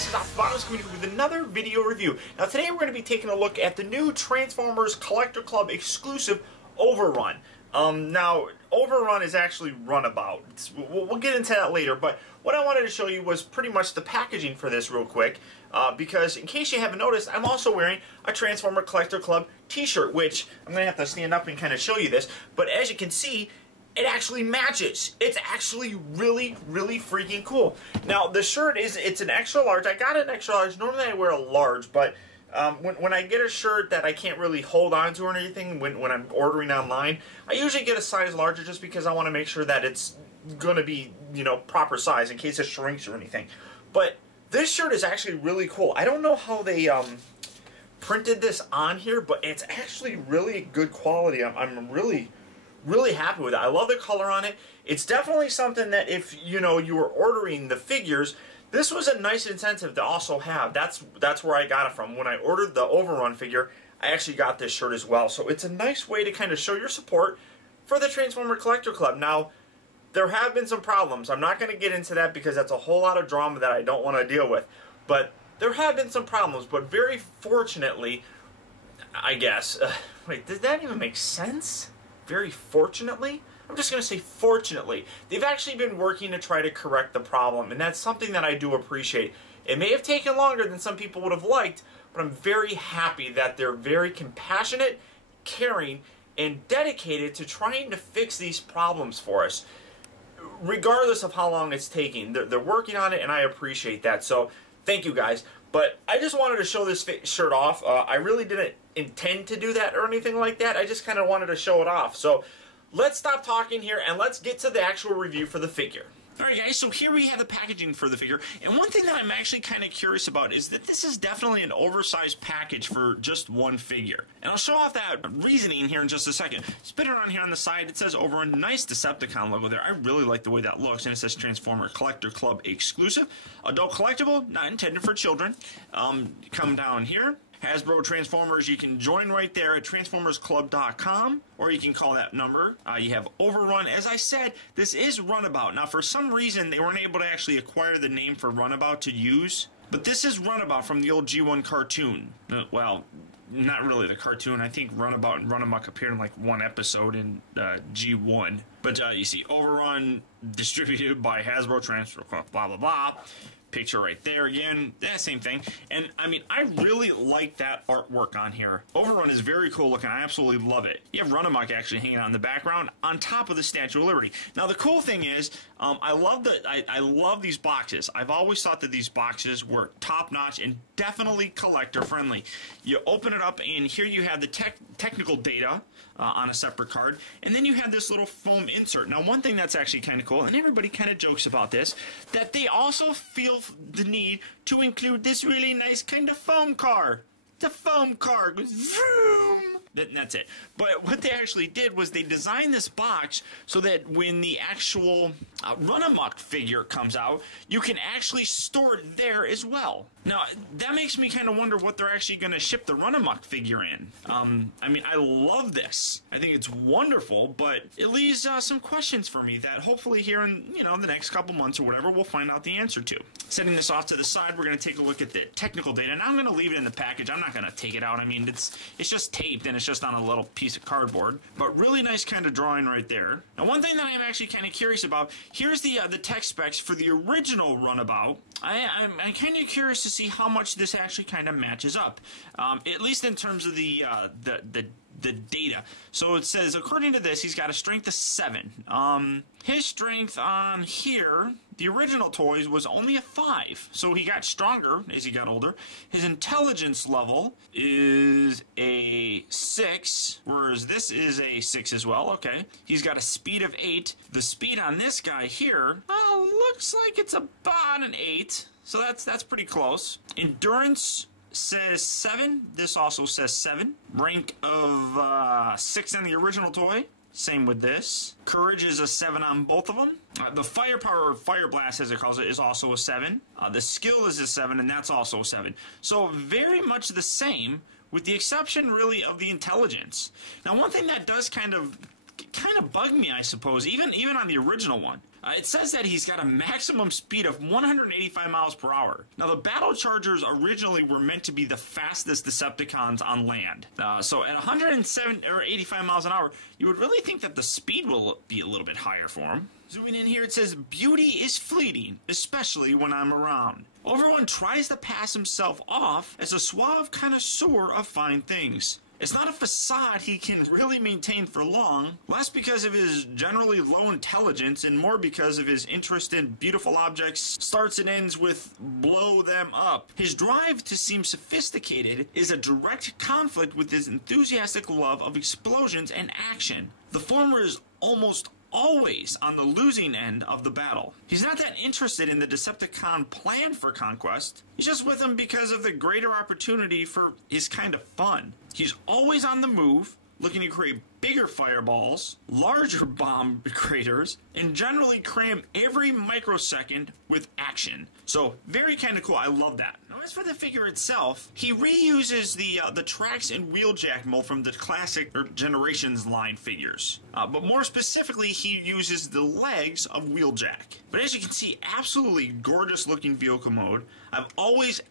this is optibotimus coming with another video review. Now today we're going to be taking a look at the new Transformers Collector Club exclusive Overrun. Now, Overrun is actually Runabout. We'll get into that later, but what I wanted to show you was pretty much the packaging for this real quick, because in case you haven't noticed, I'm also wearing a Transformer Collector Club t-shirt, which I'm going to have to stand up and kind of show you this, but as you can see, it actually matches. It's actually really, really freaking cool. Now, the shirt it's an extra large. I got an extra large. Normally I wear a large, but when I get a shirt that I can't really hold on to or anything when I'm ordering online, I usually get a size larger just because I want to make sure that it's going to be, you know, proper size in case it shrinks or anything. But this shirt is actually really cool. I don't know how they printed this on here, but it's actually really good quality. I'm really happy with it. I love the color on it. It's definitely something that if, you know, you were ordering the figures, this was a nice incentive to also have. That's where I got it from. When I ordered the Overrun figure, I actually got this shirt as well. So it's a nice way to kind of show your support for the Transformer Collector Club. Now, there have been some problems. I'm not going to get into that because that's a whole lot of drama that I don't want to deal with. But there have been some problems. But very fortunately, I guess. Wait, did that even make sense? Very fortunately? I'm just going to say fortunately. They've actually been working to try to correct the problem, and that's something that I do appreciate. It may have taken longer than some people would have liked, but I'm very happy that they're very compassionate, caring, and dedicated to trying to fix these problems for us, regardless of how long it's taking. They're working on it, and I appreciate that. So, thank you guys. But I just wanted to show this shirt off. I really didn't intend to do that or anything like that. I just kind of wanted to show it off. So let's stop talking here and let's get to the actual review for the figure. Alright guys, so here we have the packaging for the figure, and one thing that I'm actually kind of curious about is that this is definitely an oversized package for just one figure. And I'll show off that reasoning here in just a second. Spin it around here on the side, it says Overrun, nice Decepticon logo there. I really like the way that looks, and it says Transformer Collector Club exclusive. Adult collectible, not intended for children. Come down here. Hasbro Transformers, you can join right there at transformersclub.com, or you can call that number. You have Overrun. As I said, this is Runabout. Now, for some reason, they weren't able to actually acquire the name for Runabout to use, but this is Runabout from the old G1 cartoon. Well, not really the cartoon. I think Runabout and Runamuck appeared in like one episode in G1. But you see, Overrun, distributed by Hasbro Transformers, blah, blah, blah. Picture right there again, same thing. And I mean, I really like that artwork on here. Overrun is very cool looking. I absolutely love it. You have Runamuck actually hanging out in the background on top of the Statue of Liberty. Now the cool thing is, I love these boxes. I've always thought that these boxes were top notch and definitely collector friendly. You open it up and here you have the technical data on a separate card, and then you have this little foam insert. Now one thing that's actually kind of cool, and everybody kind of jokes about this, that they also feel the need to include this really nice kind of foam car. The foam car goes vroom. That's it. But what they actually did was they designed this box so that when the actual Runamuck figure comes out, you can actually store it there as well. Now, that makes me kind of wonder what they're actually going to ship the Runamuck figure in. I mean, I love this. I think it's wonderful, but it leaves some questions for me that hopefully here in, you know, the next couple months or whatever, we'll find out the answer to. Setting this off to the side, we're going to take a look at the technical data. Now I'm going to leave it in the package. I'm not going to take it out. I mean, it's just taped and it's just on a little piece of cardboard, but really nice kind of drawing right there. Now, one thing that I'm actually kind of curious about, here's the tech specs for the original Runabout. I'm kind of curious to see how much this actually kind of matches up, at least in terms of the data. So it says, according to this, he's got a strength of 7. His strength on here, the original toys, was only a 5. So he got stronger as he got older. His intelligence level is a 6, whereas this is a 6 as well. Okay. He's got a speed of 8. The speed on this guy here, oh, looks like it's about an 8. So that's pretty close. Endurance says 7. This also says 7. Rank of 6 on the original toy. Same with this. Courage is a 7 on both of them. The firepower, or fire blast as it calls it, is also a 7. The skill is a 7, and that's also a 7. So very much the same, with the exception really of the intelligence. Now one thing that does kind of kind of bugged me, I suppose, even on the original one. It says that he's got a maximum speed of 185 miles per hour. Now, the Battle Chargers originally were meant to be the fastest Decepticons on land. So at 107 or 85 miles an hour, you would really think that the speed will be a little bit higher for him. Zooming in here, it says, "Beauty is fleeting, especially when I'm around." Overone tries to pass himself off as a suave connoisseur of fine things. It's not a facade he can really maintain for long, less because of his generally low intelligence and more because of his interest in beautiful objects starts and ends with blow them up. His drive to seem sophisticated is a direct conflict with his enthusiastic love of explosions and action. The former is almost always on the losing end of the battle. He's not that interested in the Decepticon plan for conquest. He's just with them because of the greater opportunity for his kind of fun. He's always on the move, looking to create bigger fireballs, larger bomb craters, and generally cram every microsecond with action. So very kind of cool. I love that. Now, as for the figure itself, he reuses the tracks and wheeljack mold from the classic or Generations line figures. But more specifically, he uses the legs of wheeljack. But as you can see, absolutely gorgeous looking vehicle mode. I've always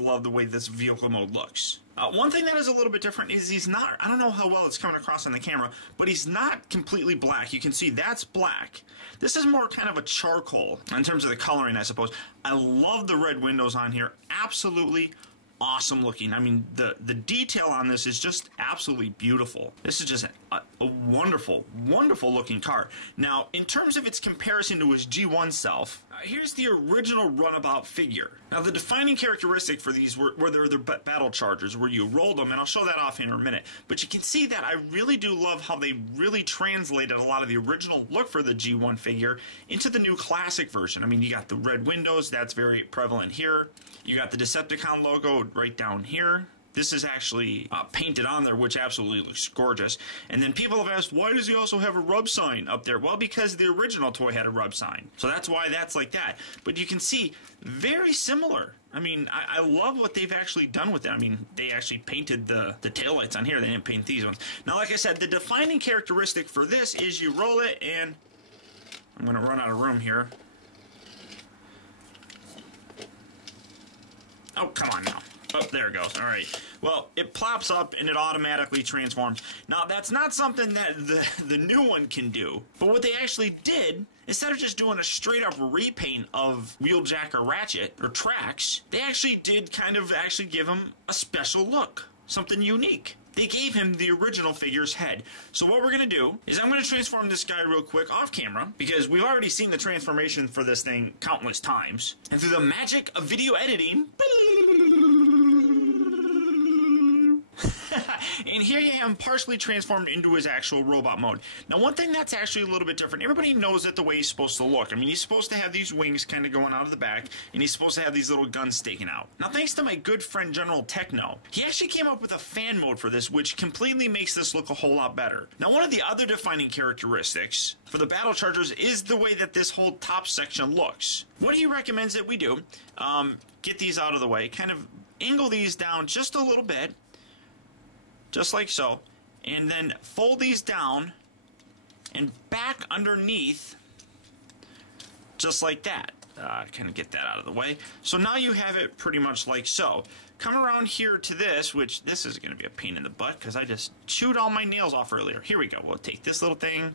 loved the way this vehicle mode looks. One thing that is a little bit different is he's not, I don't know how well it's coming across on the camera, but he's not completely black. You can see that's black. This is more kind of a charcoal in terms of the coloring, I suppose. I love the red windows on here. Absolutely awesome looking. I mean, the detail on this is just absolutely beautiful. This is just a wonderful, wonderful looking car. Now, in terms of its comparison to his G1 self, here's the original Runabout figure. Now, the defining characteristic for these were their battle chargers, where you rolled them, and I'll show that off in a minute. But you can see that I really do love how they really translated a lot of the original look for the G1 figure into the new classic version. I mean, you got the red windows, that's very prevalent here. You got the Decepticon logo right down here. This is actually painted on there, which absolutely looks gorgeous. And then people have asked, why does he also have a rub sign up there? Well, because the original toy had a rub sign. So that's why that's like that. But you can see, very similar. I mean, I love what they've actually done with it. I mean, they actually painted the taillights on here. They didn't paint these ones. Now, like I said, the defining characteristic for this is you roll it, and I'm going to run out of room here. Oh, come on now. Oh, there it goes. All right. Well, it plops up and it automatically transforms. Now, that's not something that the new one can do. But what they actually did, instead of just doing a straight-up repaint of Wheeljack or Ratchet or Tracks, they actually did kind of actually give him a special look. Something unique. They gave him the original figure's head. So what we're going to do is I'm going to transform this guy real quick off camera, because we've already seen the transformation for this thing countless times. And through the magic of video editing, and here you have him partially transformed into his actual robot mode. Now, one thing that's actually a little bit different, everybody knows that the way he's supposed to look. I mean, he's supposed to have these wings kind of going out of the back, and he's supposed to have these little guns sticking out. Now, thanks to my good friend General Techno, he actually came up with a fan mode for this, which completely makes this look a whole lot better. Now, one of the other defining characteristics for the Battle Chargers is the way that this whole top section looks. What he recommends that we do, get these out of the way, kind of angle these down just a little bit, just like so, and then fold these down and back underneath, just like that. Kind of get that out of the way. So now you have it pretty much like so. Come around here to this, which this is going to be a pain in the butt because I just chewed all my nails off earlier. Here we go. We'll take this little thing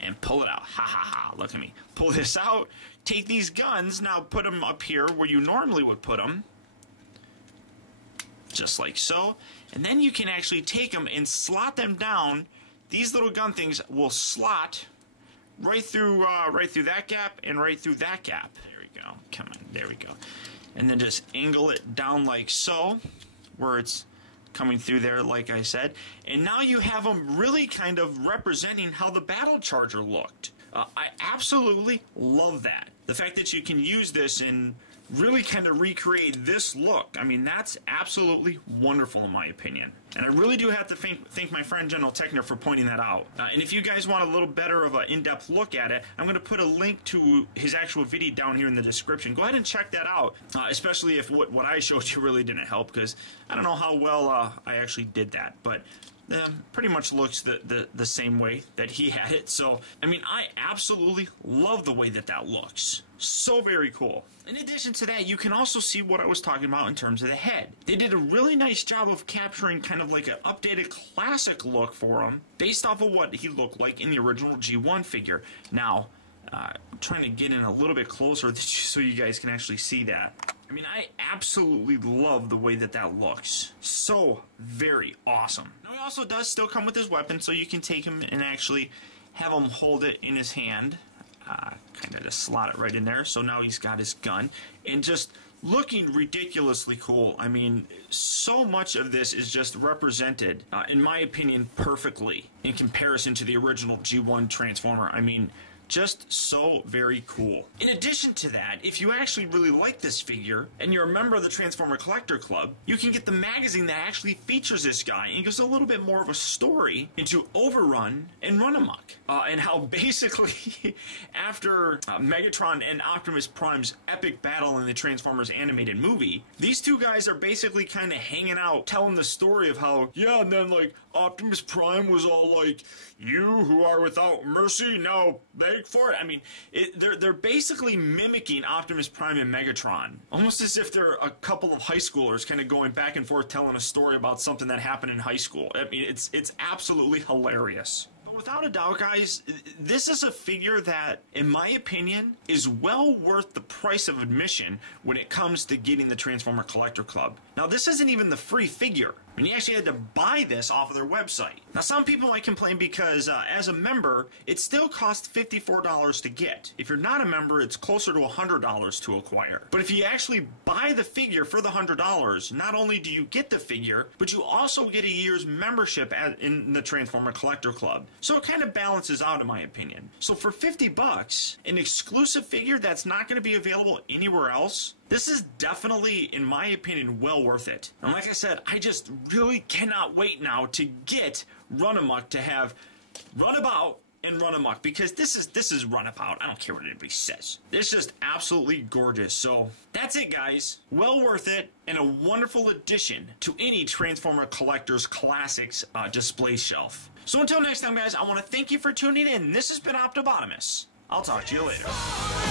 and pull it out. Ha ha ha. Look at me. Pull this out. Take these guns. Now put them up here where you normally would put them. Just like so. And then you can actually take them and slot them down. These little gun things will slot right through that gap and right through that gap. There we go. Come on. There we go. And then just angle it down like so, where it's coming through there, like I said. And now you have them really kind of representing how the Battle Charger looked. I absolutely love that. The fact that you can use this and really kind of recreate this look. I mean, that's absolutely wonderful in my opinion. And I really do have to thank my friend General Techno for pointing that out. And if you guys want a little better of an in-depth look at it, I'm going to put a link to his actual video down here in the description. Go ahead and check that out, especially if what I showed you really didn't help, because I don't know how well I actually did that. But pretty much looks the same way that he had it. So, I mean, I absolutely love the way that looks. So very cool. In addition to that, you can also see what I was talking about in terms of the head. They did a really nice job of capturing kind of like an updated classic look for him, based off of what he looked like in the original G1 figure. Now, I'm trying to get in a little bit closer so you guys can actually see that. I mean, I absolutely love the way that looks. So very awesome. Now, he also does still come with his weapon, so you can take him and actually have him hold it in his hand. Kind of just slot it right in there. So now he's got his gun. And just looking ridiculously cool. I mean, so much of this is just represented, in my opinion, perfectly in comparison to the original G1 Transformer. I mean, just so very cool. In addition to that, if you actually really like this figure and you're a member of the Transformer Collector Club, you can get the magazine that actually features this guy and gives a little bit more of a story into Overrun and Runabout, and how basically after Megatron and Optimus Prime's epic battle in the Transformers animated movie, these two guys are basically kind of hanging out telling the story of how, yeah, and then like Optimus Prime was all like, you who are without mercy, now beg for it. I mean, they're basically mimicking Optimus Prime and Megatron, almost as if they're a couple of high schoolers kind of going back and forth telling a story about something that happened in high school. I mean, it's absolutely hilarious. Without a doubt, guys, this is a figure that, in my opinion, is well worth the price of admission when it comes to getting the Transformer Collector Club. Now, this isn't even the free figure. I mean, you actually had to buy this off of their website. Now, some people might complain because, as a member, it still costs $54 to get. If you're not a member, it's closer to $100 to acquire. But if you actually buy the figure for the $100, not only do you get the figure, but you also get a year's membership in the Transformer Collector Club. So it kind of balances out, in my opinion. So for $50, an exclusive figure that's not going to be available anywhere else, this is definitely, in my opinion, well worth it. And like I said, I just really cannot wait now to get Runabout, to have Runabout and Runabout, because this is Runabout. I don't care what anybody says. It's just absolutely gorgeous. So that's it, guys. Well worth it, and a wonderful addition to any Transformer Collector's Classics display shelf. So until next time, guys, I want to thank you for tuning in. This has been Optibotimus. I'll talk to you later.